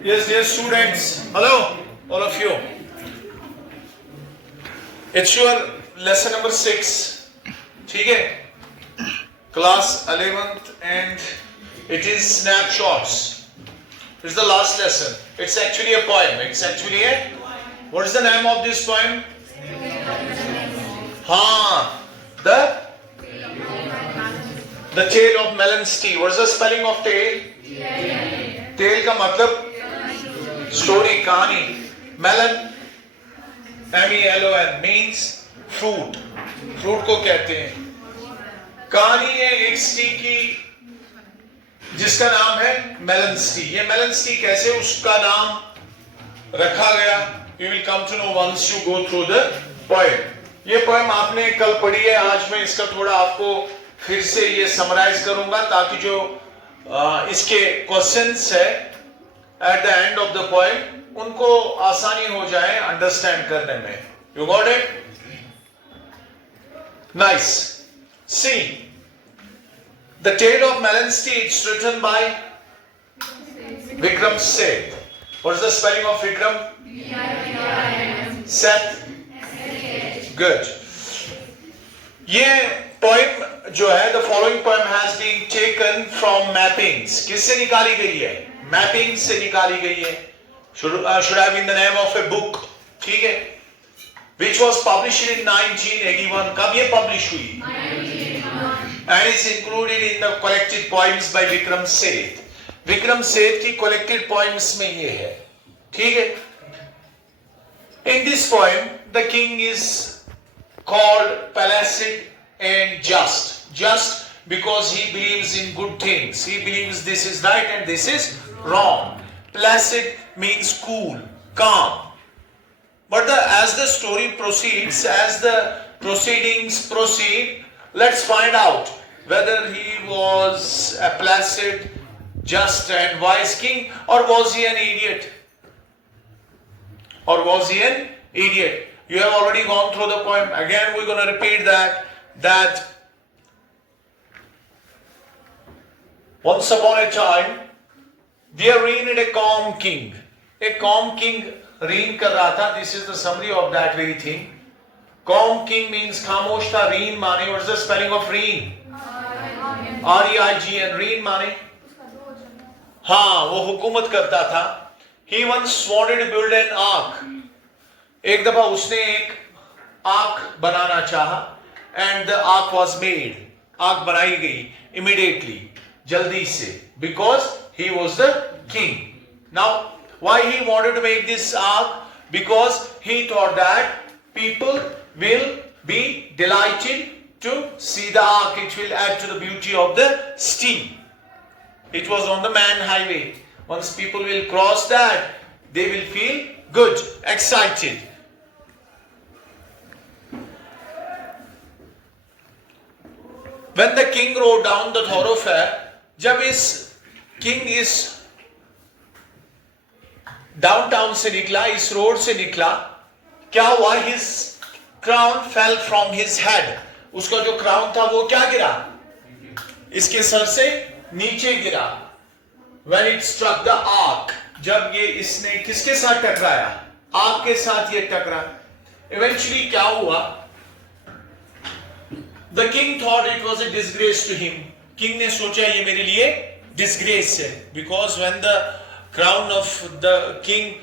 Yes, dear students. Hello, all of you. It's your lesson number 6. ठीक है? Class 11th and it is snapshots. It's the last lesson. It's actually a poem. What is the name of this poem? The Tale of Melon's Tea. What is the spelling of tail? Tail का मतलब story, कहानी. Melon, MELON means fruit. Fruit को कहते हैं. कहानी है एक T की जिसका नाम है मेलन्स टी. ये मेलन्स टी कैसे उसका नाम रखा गया, you will come to know once you go through the poem. ये poem आपने कल पढ़ी है. आज मैं इसका थोड़ा आपको फिर से ये समराइज करूंगा ताकि जो इसके क्वेश्चंस है at the end of the poem उनको आसानी हो जाए अंडरस्टैंड करने में. You got it? Nice. See, the Tale of Melon's Tea. It's written by Vikram Seth. What is the spelling of Vikram? Seth. Good. ये poem जो है, the following poem has been taken from mappings. किससे निकाली गई है? Mapping से निकाली गई है. should have been the name of a book. ठीक है? which was published in 1981. कब ये publish हुई? 1981. and is included in the collected poems by Vikram Seth. Vikram Seth की collected poems में ये है. ठीक है? in this poem the king is called placid and just because he believes in good things. He believes this is right and this is wrong. Placid means cool, calm. But as the story proceeds, as the proceedings proceed, let's find out whether he was a placid, just and wise king, or was he an idiot? You have already gone through the poem. Again, we're going to repeat that once upon a time there reigned a calm king. A calm king reign कर रहा था. This is the summary of that very thing. Calm king means खामोश था. Reign माने, what is the spelling of reign? REIGN. Reign माने हाँ, वो हुकूमत करता था. He once wanted to build an ark. एक दफा उसने एक आर्क बनाना चाहा. And the ark was made. Arc बनाई गई immediately, जल्दी से, because he was the king. Now, why he wanted to make this ark? Because he thought that people will be delighted to see the ark. It will add to the beauty of the city. It was on the man highway. Once people will cross that, they will feel good, excited. When the king rode down the thoroughfare, जब इस king इस downtown से निकला, इस road से निकला, क्या हुआ? His crown fell from his head. उसका जो क्राउन था वो क्या गिरा? इसके सर से नीचे गिरा. When it struck the ark, जब ये इसने किसके साथ टकराया? आग के साथ ये टकरा. Eventually क्या हुआ? The king thought it was a disgrace to him. King ने सोचा ये मेरे लिए डिसग्रेस है. Because when the crown of the king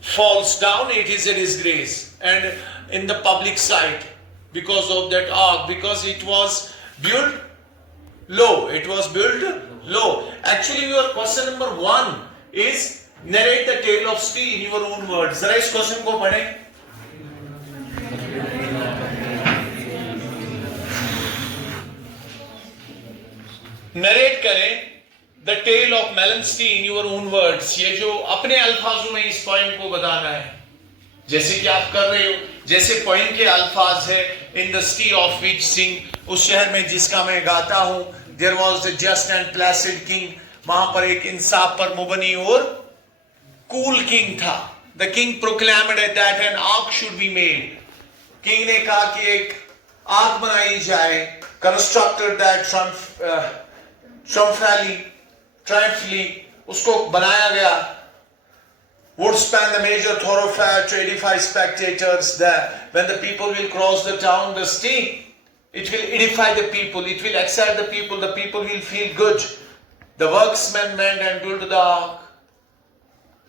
falls down, it is a disgrace. And in the public sight, because of that ark, because it was built low. Actually, your question number 1 is narrate the tale of tea in your own words. जरा इस question को पढ़ें. Narrate करें the tale of melons tea in your own words. ये जो अपने अल्फाजों में इस पोएम को बताना है, जैसे कि आप कर रहे हो. जैसे पोएम के अल्फाज है, in the city of which sing, उस शहर में जिसका मैं गाता हूं, there was the just and placid king. वहां पर एक इंसाफ पर मुबनी और कूल किंग था. The king proclaimed that an ark should be made. King ने कहा कि एक आर्क बनाई जाए. कंस्ट्रक्टेड दैट triumphantly उसको बनाया गया. Would span the major thoroughfare to 85 spectators there. When the people will cross the town, the street, it will edify the people, it will excite the people will feel good. The workmen went and built the ark.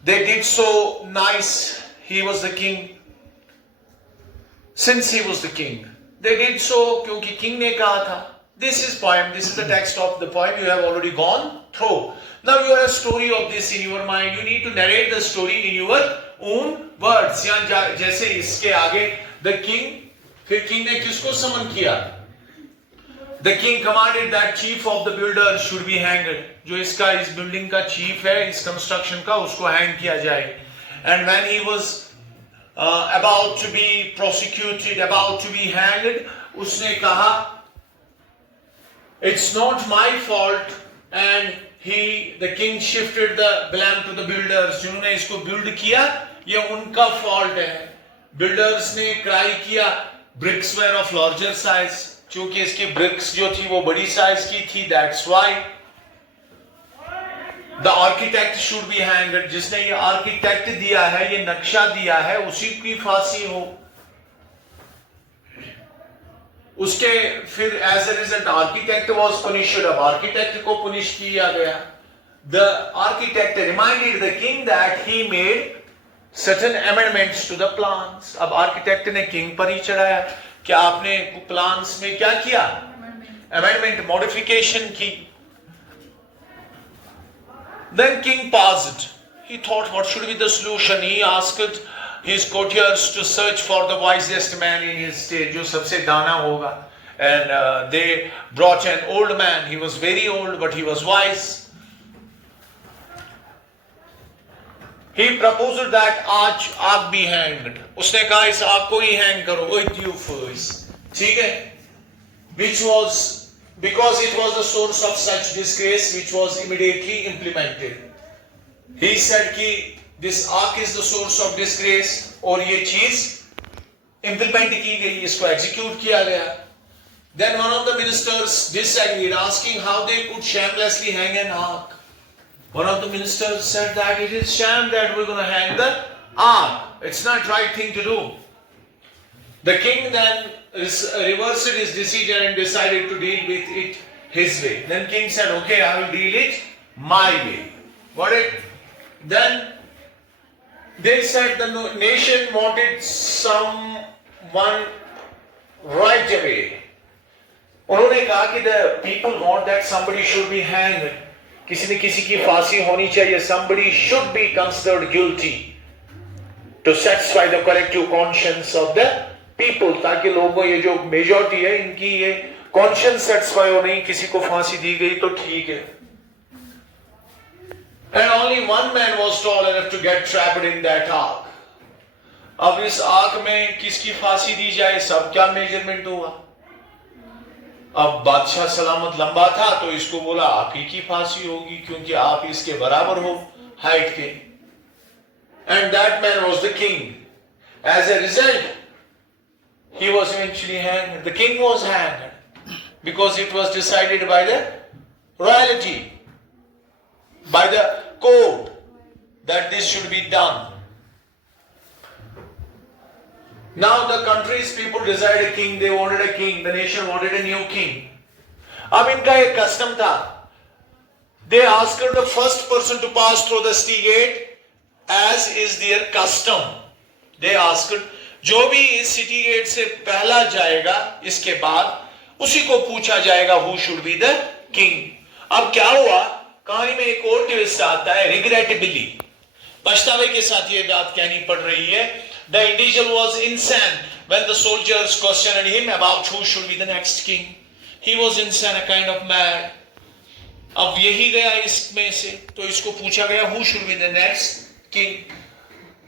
They did so nice. He was the king. Since he was the king, they did so क्योंकि king ने कहा था. This is poem. This is the text of the poem. You have already gone through. Now you have a story of this in your mind. You need to narrate the story in your own words. यहाँ जैसे इसके आगे the king, फिर king ने किसको summon किया? The king commanded that chief of the builders should be hanged. जो इसका इस building का chief है, इस construction का, उसको hang किया जाए. And when he was about to be prosecuted, about to be hanged, उसने कहा, it's not my fault, and the king shifted the blame to the builders. जिन्होंने इसको build किया, ये उनका fault है. Builders ने cry किया, bricks were of larger size, क्योंकि इसकी bricks जो थी वो बड़ी size की थी. That's why the architect should be hanged. जिसने ये architect दिया है, ये नक्शा दिया है, उसी की फांसी हो. उसके फिर as a result architect was punished. अब architect को punish किया गया. The architect reminded the king that he made certain amendments to the plans. अब architect ने king पर ही चढ़ाया कि आपने plans में क्या किया? Amendment, modification की. Then king paused. He thought, what should be the solution? He asked his courtiers to search for the wisest man in his state, जो सबसे दाना होगा. And they brought an old man. He was very old, but he was wise. He proposed that आग be hanged. उसने कहा इस आग को ही hang करो. With you first. ठीक है? Which was because it was the source of such disgrace, which was immediately implemented. He said कि this ark is the source of disgrace, और ये चीज implement की गई, इसको execute किया गया. Then one of the ministers disagreed, asking how they could shamelessly hang an ark. One of the ministers said that it is sham that we're going to hang the ark. It's not right thing to do. The king then reversed his decision and decided to deal with it his way. Then king said, okay, I will deal it my way. Got it? Then they said the nation wanted someone right away. उन्होंने कहा कि the people want that somebody should be hanged. किसी न किसी की फांसी होनी चाहिए. Somebody should be considered guilty to satisfy the collective conscience of the people. ताकि लोगों ये जो majority है इनकी ये conscience satisfy हो, नहीं किसी को फांसी दी गई तो ठीक है. And only one man was tall enough to get trapped in that ark. अब इस आग में किसकी फांसी दी जाए, सब क्या मेजरमेंट हुआ. अब बादशाह सलामत लंबा था तो इसको बोला आप ही की फांसी होगी क्योंकि आप इसके बराबर हो हाइट के. And that man was the king. As a result, he was eventually hanged. The king was hanged because it was decided by the royalty, by the code, that this should be done. Now the country's people desired a king. They wanted a king. The nation wanted a new king. अब इनका एक custom था. They asked the first person to pass through the city gate, as is their custom. They asked, जो भी इस city gate से पहला जाएगा, इसके बाद उसी को पूछा जाएगा who should be the king. अब क्या हुआ? कहानी में एक और ट्विस्ट आता है. Regrettably, पछतावे के साथ ये बात कहनी पड़ रही है. The individual was insane when the soldiers questioned him about who should be the next king. He was insane, a kind of mad. अब यही गया इसमें से, तो इसको पूछा गया who should be the next king.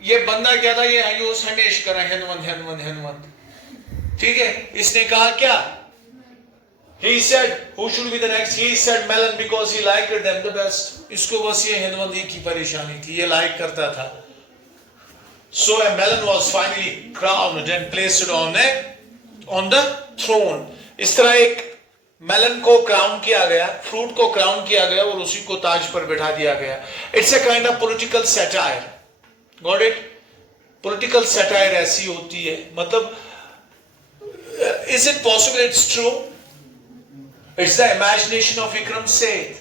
ये बंदा क्या था? ये आयो सनेश करा हेनवंत. ठीक है, इसने कहा क्या? He said who should be the next. He said Melon because he liked them the best. इसको बस ये हेनवंती की परेशानी थी, ये लाइक करता था. So a melon was finally crowned and placed on the throne. इस तरह एक मेलन को क्राउन किया गया, फ्रूट को क्राउन किया गया और उसी को ताज पर बैठा दिया गया. It's a kind of political satire. Got it? Political satire ऐसी होती है. मतलब is it possible? It's true. It's the imagination of Vikram Seth.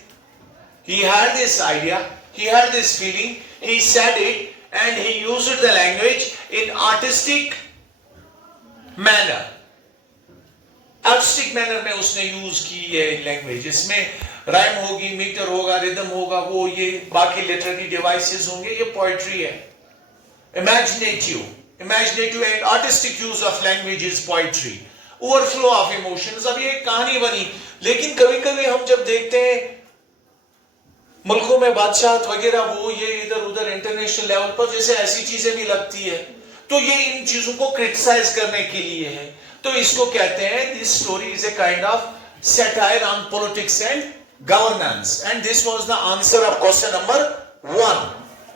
He had this idea, he had this feeling, he said it, and he used the language in artistic manner. Artistic manner में उसने use की ये language. इसमें rhyme होगी, metre होगा, rhythm होगा, वो ये बाकी लिटरेरी डिवाइसेस होंगे. ये पोएट्री है. Imaginative and artistic use of language is poetry. Overflow of emotions. अब ये एक कहानी बनी, लेकिन कभी कभी हम जब देखते हैं मुल्कों में बादशाह वगैरह, वो ये इधर उधर इंटरनेशनल लेवल पर जैसे ऐसी चीजें भी लगती है, तो ये इन चीजों को क्रिटिसाइज करने के लिए है. तो इसको कहते हैं, this story is a kind of satire on politics and governance. And this was the answer of question number 1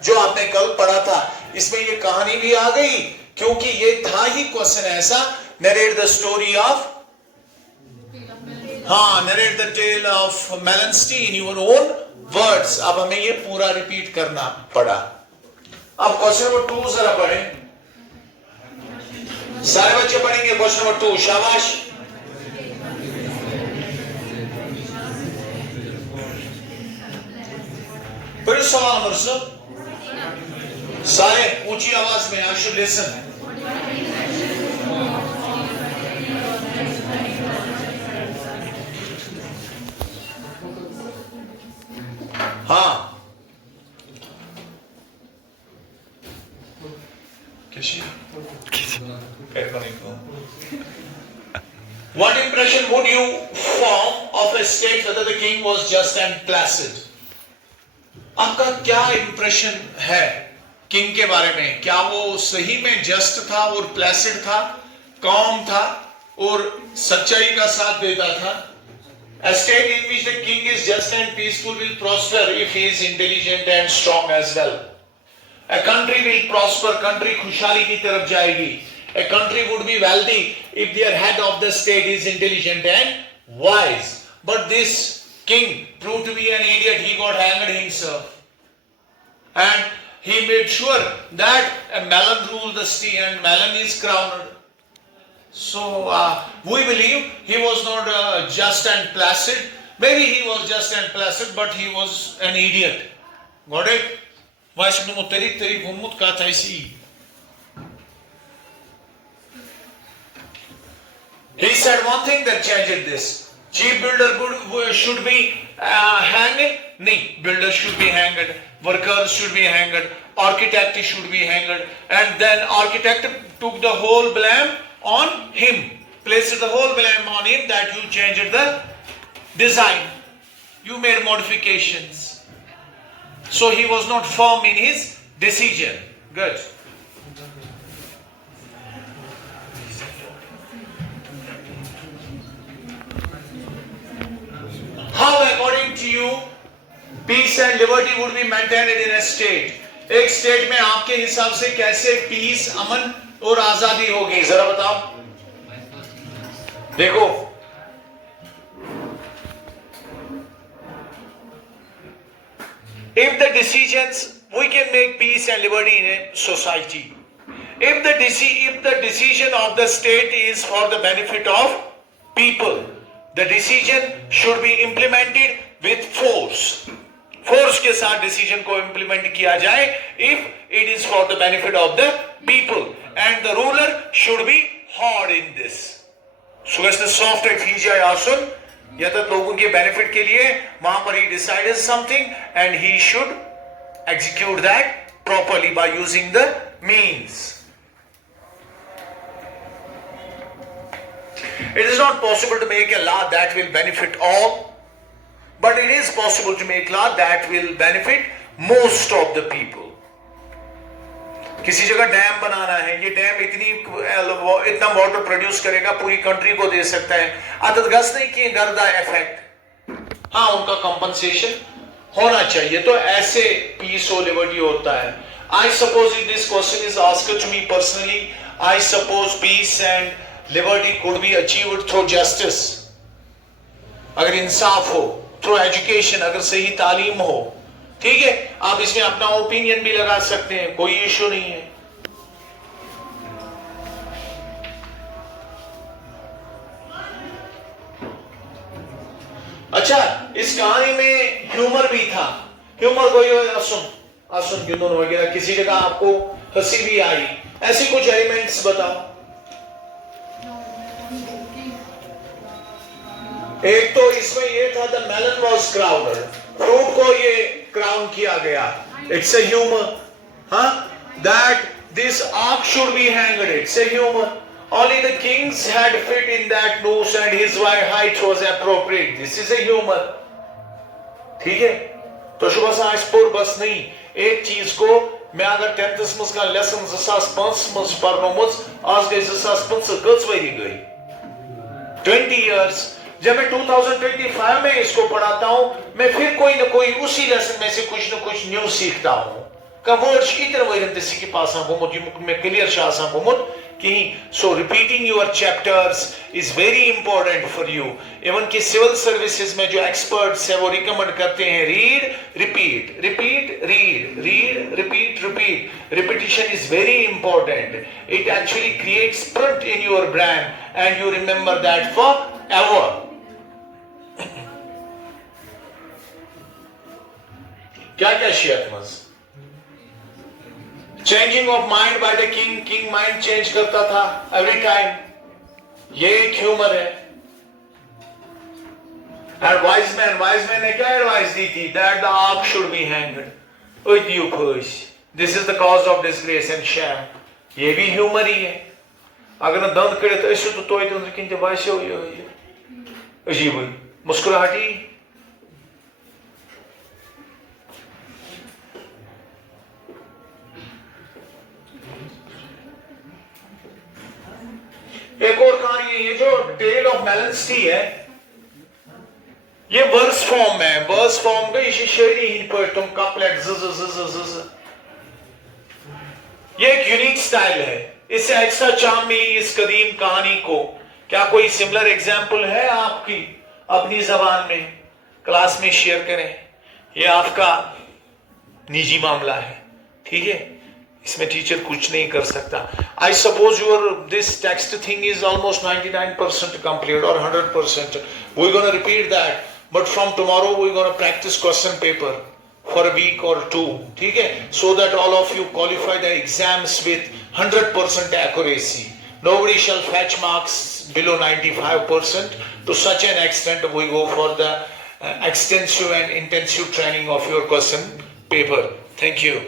जो आपने कल पढ़ा था. इसमें ये कहानी भी आ गई क्योंकि ये था ही क्वेश्चन ऐसा, narrate the story of, narrate the tale of Mellenstein in your own words. अब हमें ये पूरा रिपीट करना पड़ा. अब क्वेश्चन नंबर 2 जरा पढ़ें. सारे बच्चे पढ़ेंगे क्वेश्चन नंबर 2. शाबाश. फिर सवाल नंबर 2 सारे ऊंची आवाज में. I should listen. हाँ, What impression would you form of a state whether the king was just and placid? आपका क्या इंप्रेशन है किंग के बारे में? क्या वो सही में जस्ट था और प्लेसिड था, कॉम था और सच्चाई का साथ देता था? A state in which the king is just and peaceful will prosper if he is intelligent and strong as well. A country will prosper, country खुशहाली की तरफ जाएगी. A country would be wealthy if their head of the state is intelligent and wise. But this king proved to be an idiot. He got hanged himself. And he made sure that a Melon ruled the state and Melon is crowned. So we believe he was not just and placid. Maybe he was just and placid, but he was an idiot. Got it? He said one thing that changed this. Chief builder should be hanged. No, builders should be hanged. Workers should be hanged. Architect should be hanged. And then architect took the whole blame on him, placed the whole blame on him that you changed the design, you made modifications. So he was not firm in his decision. Good. How according to you peace and liberty would be maintained in a state? एक state में आपके हिसाब से कैसे piece, अमन और आजादी होगी, जरा बताओ. देखो, if the decisions, we can make peace and liberty in a society. If the decision of the state is for the benefit of people, the decision should be implemented with force. Force के साथ decision को implement किया जाए if it is for the benefit of the people and the ruler should be hard in this. So as the soft ecclesia asun यदि लोगों के benefit के लिए वहां पर he decided something and he should execute that properly by using the means. It is not possible to make a law that will benefit all, but it is possible to make law that will benefit most of the people. किसी जगह dam बनाना है, ये dam इतना water produce करेगा, पूरी country को दे सकता है. अतदगस्त नहीं कि गर्दा इफेक्ट, हाँ उनका कंपनसेशन होना चाहिए. तो ऐसे पीस और लिबर्टी होता है. I suppose if this question is asked to me personally, I suppose peace and liberty could be achieved through justice. अगर इंसाफ हो, थ्रू एजुकेशन, अगर सही तालीम हो, ठीक है, आप इसमें अपना ओपिनियन भी लगा सकते हैं, कोई इशू नहीं है। अच्छा, इस कहानी में ह्यूमर भी था। ह्यूमर कोई आसुन गिनून वगैरह, किसी जगह आपको हंसी भी आई, ऐसी कुछ एलिमेंट्स बताओ। एक तो इसमें ये था, the melon was crowned, fruit को ये क्राउन किया गया। इट्स ए ह्यूमर, हाँ, that this ox should be hanged. It's a humor. Only the kings had fit in that noose and his height was appropriate. This is a humor. ठीक है, तो शुभ आजपुर बस नहीं, एक चीज को मैं अगर 10th मस का लेसन 2005 मस परनोमुस, आज गई 2005 कच वरी गई 20 years। जब मैं 2025 में इसको पढ़ाता हूं, मैं फिर कोई ना कोई उसी लेसन में से कुछ ना कुछ न्यू सीखता हूं। कवर्ड्स इतर वैरंतसी के पास गोमुत में क्लियर शासा गोमुत कि so repeating your chapters is very important for you. Even कि सिविल सर्विसेज में जो एक्सपर्ट्स है वो रिकमेंड करते हैं, read repeat repeat read read repeat repeat. Repetition is very important, it actually creates print in your brain and you remember that forever. क्या क्या शियात्मज changing of mind by the king, king mind change करता था every time, ये एक humour है। And wise man ने क्या एडवाइस दी थी, that the ox should be hanged with you push, this is the cause of disgrace and shame। ये भी ह्यूमर ही है। अगर दंद करे तो ऐसे तो तोय तो किंते वाइसे हो ये अजीब मुस्कुराहटी। एक और कहानी है, ये जो टेल ऑफ मेलेंस्टी है, ये वर्स फॉर्म है। वर्स फॉर्म का इसी शेरी ही पर तुम कपलेट ज ये एक यूनिक स्टाइल है। इससे एक्स्ट्रा चार्म भी इस कदीम कहानी को। क्या कोई सिमिलर एग्जाम्पल है आपकी अपनी जबान में, क्लास में शेयर करें। ये आपका निजी मामला है, ठीक है, इसमें टीचर कुछ नहीं कर सकता। I suppose your this text thing is almost 99% complete और 100%। We gonna repeat that, but from tomorrow we gonna practise question paper for a week और 2, ठीक है, so that all of you qualify the exams with 100% accuracy. Nobody shall fetch marks below 95%. To such an extent we go for the extensive and intensive training of your question paper. Thank you.